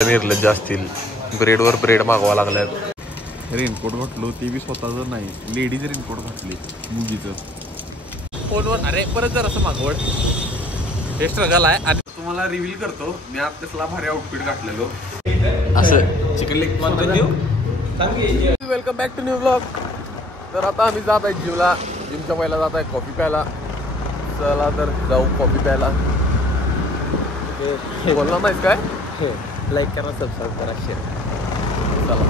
निर्लज्ज असतील, ब्रेडवर ब्रेड मागवा लागल्यात. रेनकोट घातलो ते बी स्वतःच नाही, लेडीज रेनकोट घातली मुगीचं. फोनवर अरे परत जर असं मागवड हे स्ट्रगल आहे. आणि तुम्हाला रिव्हील करतो मी आज कसला भारी आउटफिट घातलेलो असं चिकन लेग देऊ. Welcome back to new blog. तर आता आम्ही जात आहे जिमला. जिमच्या पहिला जात आहे कॉफी प्यायला. चला तर जाऊ कॉफी प्यायला. बोलणार नाहीस काय? लाईक करा, सबस्क्राईब करा, शेअर. चला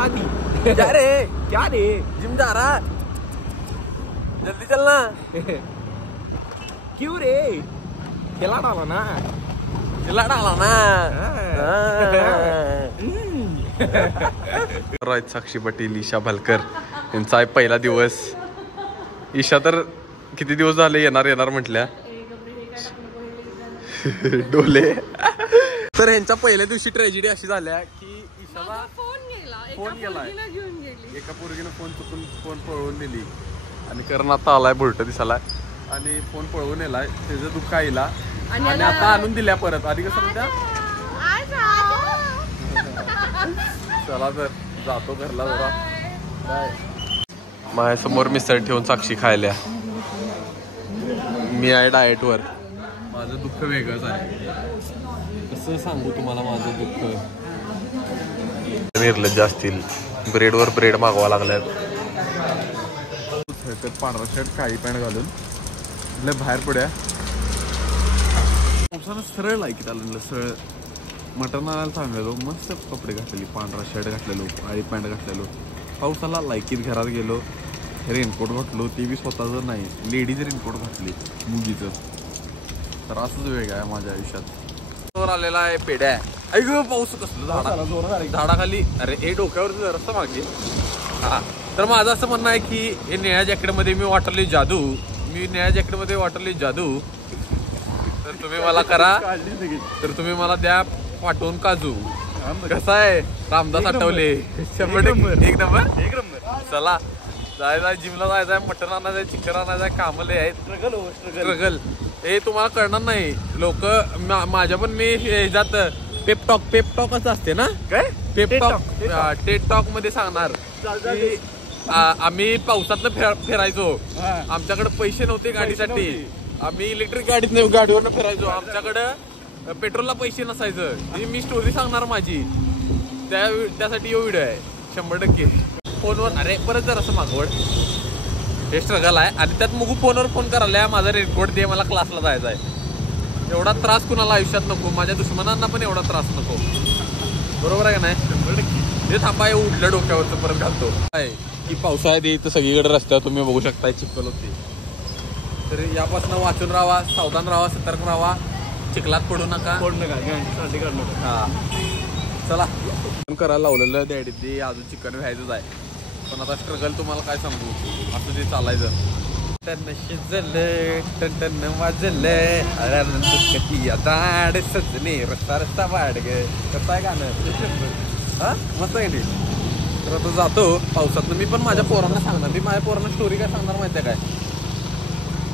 आदि जा रे, क्या रे, जिम जा रहा, जल्दी चलना. क्यों रे, खिला डाला ना, चिल्ला डाला ना. रोहित साक्षी पाटील, ईशा भालकर यांचा आहे पहिला दिवस. ईशा तर किती दिवस झाले येणार म्हटल्या डोले. तर ह्यांच्या पहिल्या दिवशी ट्रॅजेडी अशी झाल्या की ईशाला फोन गेलाय. एका पोरगीनं फोन चुकून फोन पळवून नेली आणि करण आता आलाय बुलट दिसालाय आणि फोन पळवून नेलाय. त्याचं दुःख आईला आणि आता आणून दिल्या परत. आधी कसं म्हणत्या चला तर जातो घरला जरा. बाय. माझ्यासमोर मिसळ ठेवून साक्षी खायल्या. मी आहे डाएटवर. माझं दुःख वेगळंच आहे. कसं सांगू तुम्हाला माझं दुःख. निर्लज्ज असतील, ब्रेडवर ब्रेड मागवा लागल्यात. पांढरा शर्ट काळी पॅन्ट घालून आपल्या बाहेर पड्या पावसानं सरळ लायकीत आलेलं. सरळ मटण आणायला सांगलेलो. मस्त कपडे घातलेली, पांढरा शर्ट घातलेलो, काळी पॅन्ट घातलेलो. पावसाला लायकीत घरात गेलो. रेनकोट घातलो ते बी स्वतःच नाही, लेडीज रेनकोट घातली मुगीचं. तर असंच वेगळं आहे माझ्या आयुष्यात. आलेला आहे पेड्या. ऐक पाऊस कसलं झाडाखाली. अरे हे डोक्यावर रस्ता मागे. हा तर माझं असं म्हणणं आहे की हे निळ्या जॅकेटमध्ये मी वाटरली जादू. मी निळ्या जॅकेटमध्ये वाटरली जादू. तर तुम्ही मला करा, तर तुम्ही मला द्या पाठवून काजू. कसं आहे रामदास आठवले 100% एक नंबर. चला जायचं जिमला जायचंय, मटण आणायचंय, चिकन आणायचंय. कामले आहेत स्ट्रगल. हे तुम्हाला कळणार नाही. लोक माझ्या पण मी ह्याच्यात पेपटॉकच असते ना काय पेपटॉक टेट टॉक मध्ये सांगणार की आम्ही पावसातनं फिरायचो. आमच्याकडे पैसे नव्हते गाडीसाठी. आम्ही इलेक्ट्रिक गाडीवरनं फिरायचो. आमच्याकडे पेट्रोलला पैसे नसायचं. मी स्टोरी सांगणार माझी. त्यासाठी यो व्हिडिओ आहे 100%. फोनवर अरे परत जर असं मागवड हे स्ट्रगल आहे. आणि त्यात मग फोनवर फोन करायला माझा रेनकोट दे, मला क्लासला जायचं आहे. एवढा त्रास कुणाला आयुष्यात नको. माझ्या दुश्मनांना पण एवढा त्रास नको. बरोबर आहे का नाही? 100%. हे थांबा उठल्या डोक्यावरचं परत घालतो काय की पावसाळ्यात इथं सगळीकडे रस्त्यावर तुम्ही बघू शकताय चिखल होते. तर यापासून वाचून राहा, सावधान राहा, सतर्क राहा. चिखलात पडू नका. हा चला करायला लावलेलं डॅडी ते अजून चिकन व्हायचंच आहे. पण आता स्ट्रगल तुम्हाला काय सांगू. असं ते चालायचं. टन शिजलं टन वाजलं दाड सजने रस्ता रस्ता वाढ ग. कसं आहे गाणं? हा मस्त आहे ते. तर आता जातो पावसातनं. मी पण माझ्या पोरांना सांगणार. मी माझ्या पोरांना स्टोरी काय सांगणार माहिती आहे काय?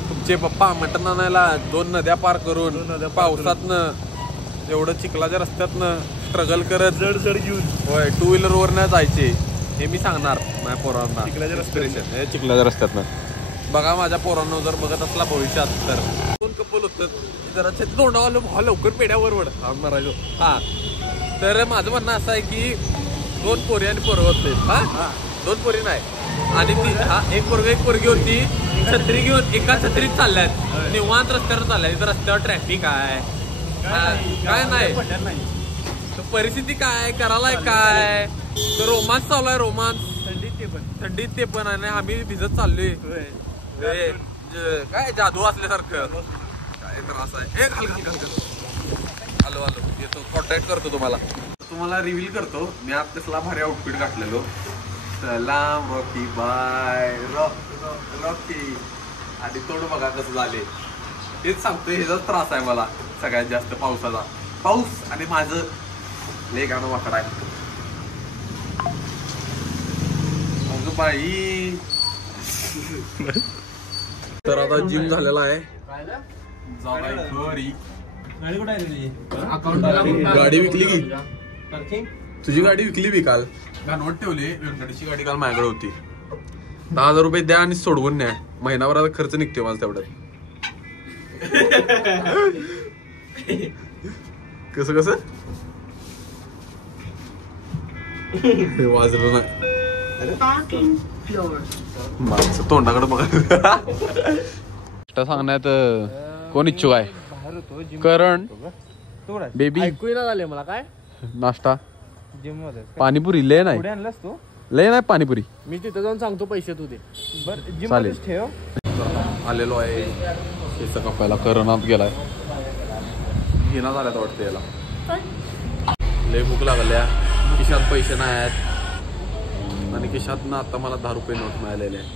तुमचे पप्पा मटण आणायला 2 नद्या पार करून पावसातनं एवढं चिखलाच्या रस्त्यातनं स्ट्रगल करत जड घेऊन होय 2 व्हीलरवरनं जायचे. हे मी सांगणार माझ्या पोरांना. चिखलाच्या रस्त्यातनं बघा. माझ्या पोरांना जर बघत असला भविष्यात तर 2 कपल होतं जरा तोंडावालं भाव लवकर पेड्यावर मारायचो. हा तर माझं म्हणणं असं आहे की 2 पोरी आणि पोरं होते. हा 2 पोरी नाही आणि ती हा एक पोरगी होती. छत्री घेऊन एका छत्रीत चालल्यात. निवांत रस्त्यावर चालल्या. इथं रस्त्यावर ट्रॅफिक आहे काय नाही. परिस्थिती काय करायला काय तर रोमांस चालू आहे. रोमांस थंडीत ते पण आणि आम्ही भिजत चाललोय. काय जादू असल्यासारखं काय त्रास आहे. हे घाल हॅलो येतो कॉन्टॅक्ट करतो तुम्हाला रिव्हील करतो मी आज कसला भारी आउटफिट घातलेलो. सलाम रॉकी बाय रॉकी. आणि तोंड बघा कसं झाले. तेच सांगतोय ह्याचाच त्रास आहे मला सगळ्यात जास्त पावसाचा. पाऊस आणि माझं लय गाणं वाकडा आहे. अगं बाई तर आता जिम झालेला आहे घरी. गाडी विकली की तुझी गाडी विकली बी काल नोट ठेवली. व्यंकटेशची गाडी काल माझ्याकडे होती. 10,000 रुपये द्या आणि सोडवून न्या. महिनाभराचा खर्च निघते माझा तेवढ्यात. कसं कसं वाजलं नाही माणसं तोंडाकडे बघा. सांगण्यात कोण इच्छुक आहे? करण बेबी ऐकू येणार आले मला काय नाश्ता जिम मध्ये पाणीपुरी लय नाही आणलास तू लय नाही पाणीपुरी. मी तिथं जाऊन सांगतो पैसे तू दे. बर जिम चालेल. मध्येच ठेव. आलेलो आहे केस कापायला. करणात गेलाय घेणा झाल्यात वाटतं याला. लय भूक लागल्या. खिशात पैसे नाही आहेत आणि खिशात ना आता मला 10 रुपये नोट मिळालेले आहे.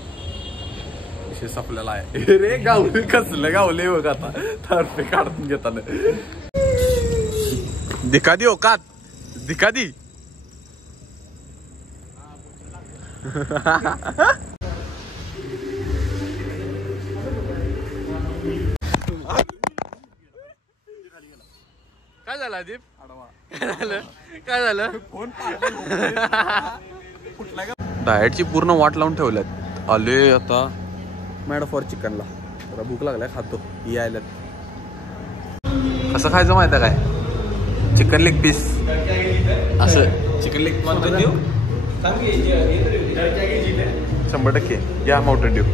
विषय संपलेला आहे. रे गावले कसलं गावले बघ आता 10 रुपये काढून घेताना. दिखा दी औकात दिखा दी. काय झालं अदीप? काय झालं? डाएटची पूर्ण वाट लावून ठेवल्यात. आले आता मॅड फॉर चिकनला. जरा भूक लागलाय खातो. यायला कसं खायचं माहिती आहे काय? चिकन लेग पीस असं. चिकन लेग पीस देऊ 100% या माउंटेन ड्यू.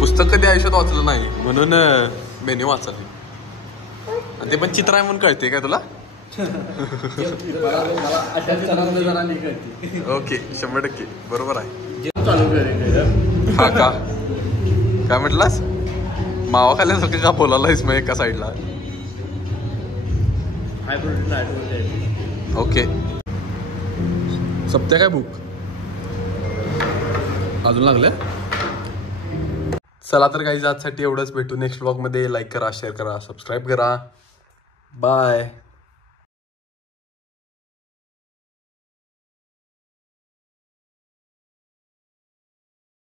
पुस्तक कधी आयुष्यात वाचलं नाही म्हणून मेन्यू वाचलं. आणि ते पण चित्र आहे म्हणून कळते काय तुला? ओके 100% बरोबर आहे. हा का काय म्हटलास? मावा खाल्ल्यासारखं का बोलायलास मग एका साईडला? ओके सप्त्या काय भूक अजून लागल्या? चला तर काही आजसाठी एवढंच. भेटू नेक्स्ट व्लॉग मध्ये. लाईक करा शेअर करा सबस्क्राईब करा. बाय.